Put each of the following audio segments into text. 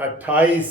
28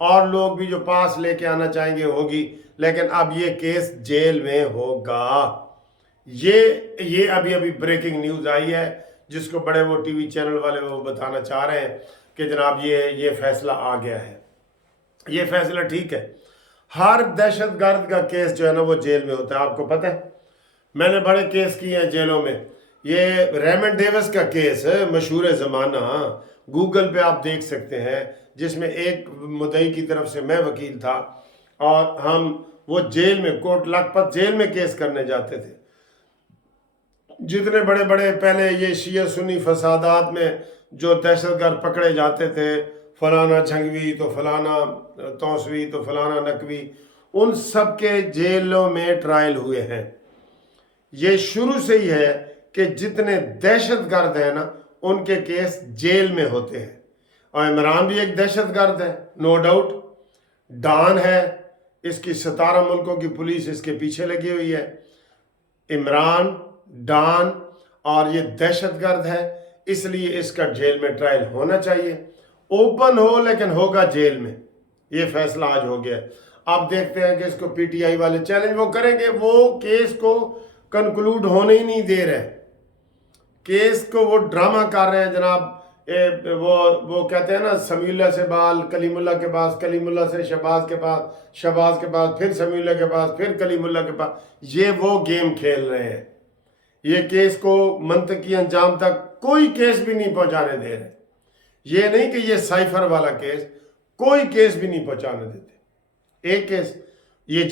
اور لوگ بھی جو پاس لے کے آنا چاہیں گے ہوگی، لیکن اب یہ کیس جیل میں ہوگا۔ یہ ابھی بریکنگ نیوز آئی ہے، جس کو بڑے وہ ٹی وی چینل والے وہ بتانا چاہ رہے ہیں کہ جناب یہ فیصلہ آ گیا ہے۔ یہ فیصلہ ٹھیک ہے۔ ہر دہشت گرد کا کیس جو ہے نا وہ جیل میں ہوتا ہے، آپ کو پتہ ہے۔ میں نے بڑے کیس کیے ہیں جیلوں میں۔ یہ ریمنڈ ڈیوس کا کیس ہے، مشہور زمانہ، گوگل پہ آپ دیکھ سکتے ہیں، جس میں ایک مدعی کی طرف سے میں وکیل تھا، اور ہم وہ جیل میں کوٹ لکھپت جیل میں کیس کرنے جاتے تھے۔ جتنے بڑے بڑے پہلے یہ شیعہ سنی فسادات میں جو دہشت گرد پکڑے جاتے تھے، فلانا جھنگوی تو فلانا توسوی تو فلانا نقوی، ان سب کے جیلوں میں ٹرائل ہوئے ہیں۔ یہ شروع سے ہی ہے کہ جتنے دہشت گرد ہیں نا ان کے کیس جیل میں ہوتے ہیں، اور عمران بھی ایک دہشت گرد ہے، نو ڈاؤٹ۔ ڈان ہے، اس کی 17 ملکوں کی پولیس اس کے پیچھے لگی ہوئی ہے۔ عمران ڈان اور یہ دہشت گرد ہے، اس لیے اس کا جیل میں ٹرائل ہونا چاہیے، اوپن ہو لیکن ہوگا جیل میں۔ یہ فیصلہ آج ہو گیا ہے۔ آپ دیکھتے ہیں کہ اس کو پی ٹی آئی والے چیلنج وہ کریں گے، وہ کیس کو کنکلوڈ ہونے ہی نہیں دے رہے، کیس کو وہ ڈرامہ کر رہے ہیں جناب۔ وہ کہتے ہیں نا، سمیع اللہ سے بال کلیم اللہ کے پاس، کلیم اللہ سے شہباز کے پاس، شہباز کے پاس پھر سمیع اللہ کے پاس، پھر کلیم اللہ کے پاس۔ یہ وہ گیم کھیل رہے ہیں۔ یہ کیس کو منطقی انجام تک کوئی کیس بھی نہیں پہنچانے دے رہے۔ یہ نہیں کہ یہ سائفر والا کیس، کوئی کیس بھی نہیں پہنچانے دیتے۔ ایک کیس یہ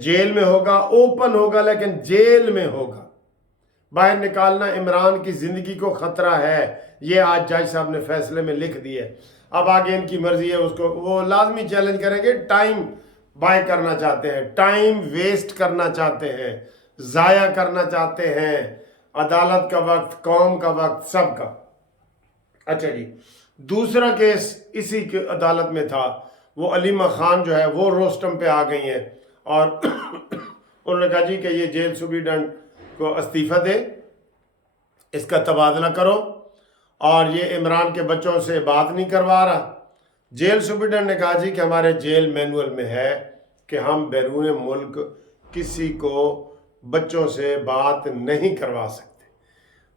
جیل میں ہوگا، اوپن ہوگا لیکن جیل میں ہوگا۔ باہر نکالنا عمران کی زندگی کو خطرہ ہے، یہ آج جج صاحب نے فیصلے میں لکھ دی ہے۔ اب آگے ان کی مرضی ہے، اس کو وہ لازمی چیلنج کریں گے۔ ٹائم بائی کرنا چاہتے ہیں، ٹائم ویسٹ کرنا چاہتے ہیں، ضائع کرنا چاہتے ہیں، عدالت کا وقت، قوم کا وقت، سب کا۔ اچھا جی، دوسرا کیس اسی کے عدالت میں تھا، وہ علیمہ خان جو ہے وہ روسٹم پہ آ گئی ہیں، اور انہوں نے کہا جی کہ یہ جیل سپرنٹینڈنٹ کو استعفیٰ دے، اس کا تبادلہ کرو، اور یہ عمران کے بچوں سے بات نہیں کروا رہا۔ جیل سپرنٹینڈنٹ نے کہا جی کہ ہمارے جیل مینول میں ہے کہ ہم بیرون ملک کسی کو بچوں سے بات نہیں کروا سکتے۔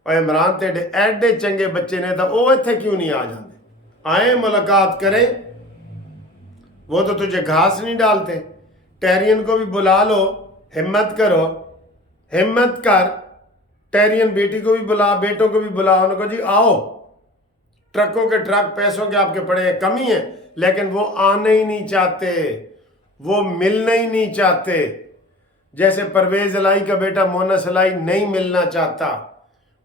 اور عمران تے ایڈے چنگے بچے نے تھا، وہ اتھے کیوں نہیں آ جاندے؟ آئیں ملاقات کریں، وہ تو تجھے گھاس نہیں ڈالتے۔ ٹیرین کو بھی بلا لو، ہمت کرو، ہمت کر، ٹیرین بیٹی کو بھی بلا، بیٹوں کو بھی بلا، انہوں کو جی آؤ۔ ٹرکوں کے ٹرک پیسوں کے آپ کے پڑے ہیں، کمی ہے، لیکن وہ آنے ہی نہیں چاہتے، وہ ملنا ہی نہیں چاہتے۔ جیسے پرویز الہی کا بیٹا مونس الہی نہیں ملنا چاہتا،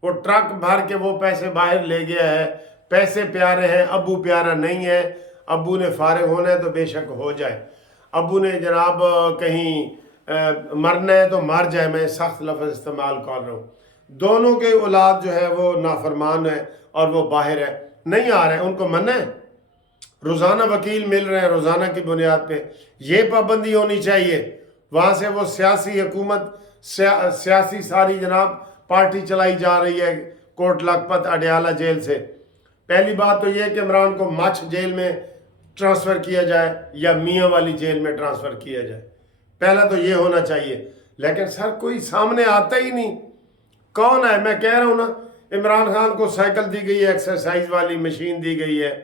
وہ ٹرک بھر کے وہ پیسے باہر لے گیا ہے۔ پیسے پیارے ہیں، ابو پیارا نہیں ہے۔ ابو نے فارغ ہونا ہے تو بے شک ہو جائے، ابو نے جناب کہیں مرنا ہے تو مر جائے، میں سخت لفظ استعمال کر رہا ہوں۔ دونوں کے اولاد جو ہے وہ نافرمان ہے اور وہ باہر ہے، نہیں آ رہے ہیں، ان کو منع ہے۔ روزانہ وکیل مل رہے ہیں، روزانہ کی بنیاد پہ یہ پابندی ہونی چاہیے۔ وہاں سے وہ سیاسی حکومت، سیاسی ساری جناب پارٹی چلائی جا رہی ہے کوٹ لکھپت اڈیالہ جیل سے۔ پہلی بات تو یہ ہے کہ عمران کو مچھ جیل میں ٹرانسفر کیا جائے یا میاں والی جیل میں ٹرانسفر کیا جائے، پہلا تو یہ ہونا چاہیے۔ لیکن سر کوئی سامنے آتا ہی نہیں، کون ہے؟ میں کہہ رہا ہوں نا، عمران خان کو سائیکل دی گئی ہے، ایکسرسائز والی مشین دی گئی ہے،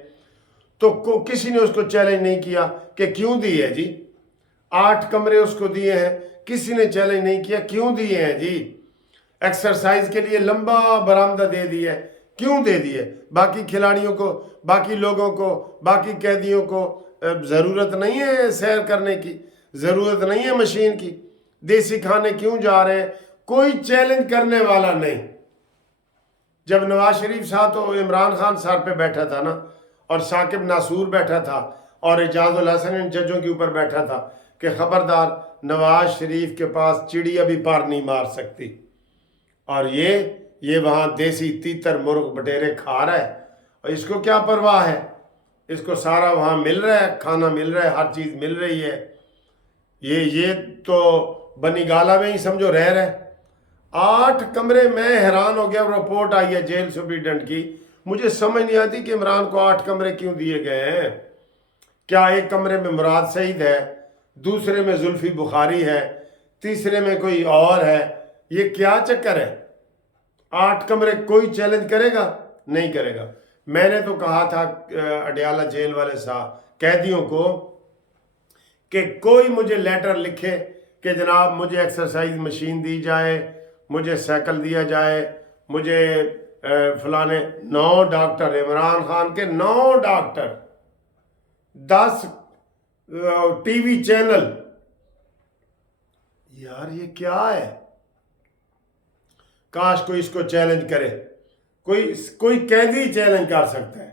تو کسی نے اس کو چیلنج نہیں کیا کہ کیوں دی ہے جی؟ 8 کمرے اس کو دیے ہیں، کسی نے چیلنج نہیں کیا کیوں دیے ہیں جی؟ ایکسرسائز کے لیے لمبا برآمدہ دے دی ہے، کیوں دے دی ہے؟ باقی کھلاڑیوں کو، باقی لوگوں کو، باقی قیدیوں کو ضرورت نہیں ہے سیر کرنے کی، ضرورت نہیں ہے مشین کی، دیسی کھانے کیوں جا رہے ہیں؟ کوئی چیلنج کرنے والا نہیں۔ جب نواز شریف صاحب تو عمران خان سر پہ بیٹھا تھا نا، اور ثاقب ناصور بیٹھا تھا، اور اعجاز الحسن ان ججوں کے اوپر بیٹھا تھا کہ خبردار نواز شریف کے پاس چڑیا بھی پر نہیں مار سکتی، اور یہ وہاں دیسی تیتر مرغ بٹیرے کھا رہا ہے، اور اس کو کیا پرواہ ہے؟ اس کو سارا وہاں مل رہا ہے، کھانا مل رہا ہے، ہر چیز مل رہی ہے۔ یہ تو بنی گالا میں ہی سمجھو رہ رہے۔ 8 کمرے، میں حیران ہو گیا، رپورٹ آئی ہے جیل سپرنٹینڈنٹ کی، مجھے سمجھ نہیں آتی کہ عمران کو 8 کمرے کیوں دیے گئے ہیں۔ کیا ایک کمرے میں مراد سعید ہے، دوسرے میں زلفی بخاری ہے، تیسرے میں کوئی اور ہے؟ یہ کیا چکر ہے؟ 8 کمرے کوئی چیلنج کرے گا؟ نہیں کرے گا۔ میں نے تو کہا تھا اڈیالہ جیل والے صاحب قیدیوں کو کہ کوئی مجھے لیٹر لکھے کہ جناب مجھے ایکسرسائز مشین دی جائے، مجھے سائیکل دیا جائے، مجھے فلانے 9 ڈاکٹر، عمران خان کے 9 ڈاکٹر، 10 ٹی وی چینل، یار یہ کیا ہے؟ کاش کوئی اس کو چیلنج کرے، کوئی قیدی چیلنج کر سکتا ہے۔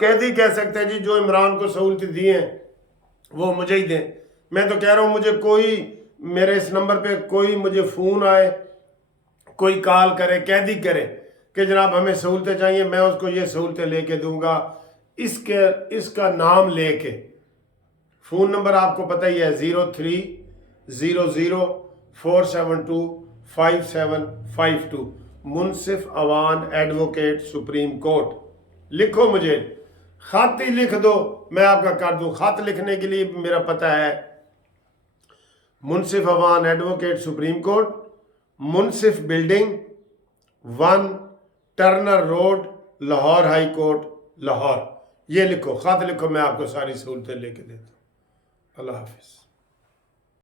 قیدی کہہ سکتا ہے جی جو عمران کو سہولتیں دی ہیں وہ مجھے ہی دیں۔ میں تو کہہ رہا ہوں مجھے کوئی میرے اس نمبر پہ کوئی مجھے فون آئے، کوئی کال کرے، قیدی کرے کہ جناب ہمیں سہولتیں چاہیے، میں اس کو یہ سہولتیں لے کے دوں گا، اس کا نام لے کے۔ فون نمبر آپ کو پتہ ہی ہے 030047255752، منصف اوان ایڈوکیٹ سپریم کورٹ۔ لکھو، مجھے خط ہی لکھ دو، میں آپ کا کر دوں۔ خط لکھنے کے لیے میرا پتہ ہے Munsif Awan advocate Supreme Court, Munsif building 1 Turner Road, Lahore High Court, Lahore. یہ لکھو، خط لکھو، میں آپ کو ساری سہولتیں لے کے دیتا ہوں۔ اللہ حافظ۔